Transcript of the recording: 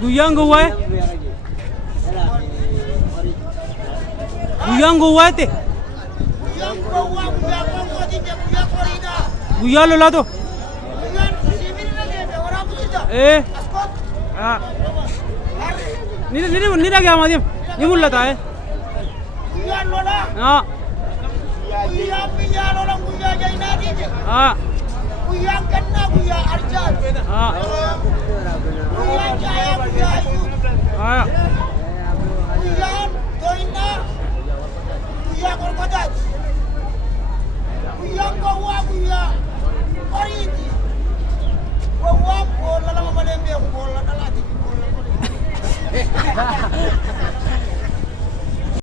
Guyyaan gowwaa guyyaan gowwaate guyyaa lolato ni dhaga'ama deema ni mul'ata Guyaan kennaa guyyaa arjaati. Guyaan jaayaa guyyaa hayyuuti. Guyyaan dooyinaa guyyaa qorqotaati. Guyyaan gowwaa guyyaa horiiti. Gowwaan boolla lama malee beeku boolla dhalaati.